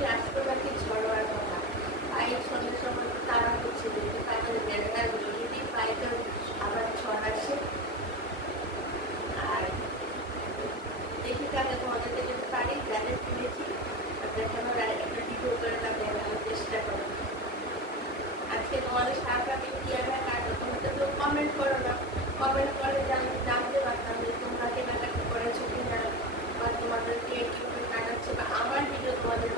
বৃষ্টি আসতে নাকি ঝড় হওয়ার কথা। পায়ের সঙ্গে সঙ্গে তারা হচ্ছে যে পায়ের ব্যাগটা যদি পায়েতে আবার ঝড় আসে। আর দেখি তাহলে তোমাদের থেকে পারি যাদের কিনেছি দেখানোর একটা ভিডিও করে তা দেখানোর চেষ্টা করো। আজকে তোমাদের সারাটা দিন কিভাবে কাটবে তোমরা তো কমেন্ট করো না, কমেন্ট করে জানতে পারতাম যে তোমরা কেনাকাটি করেছো কিনা বা তোমাদেরকে কিভাবে কাটাচ্ছে বা আমার ভিডিও তোমাদের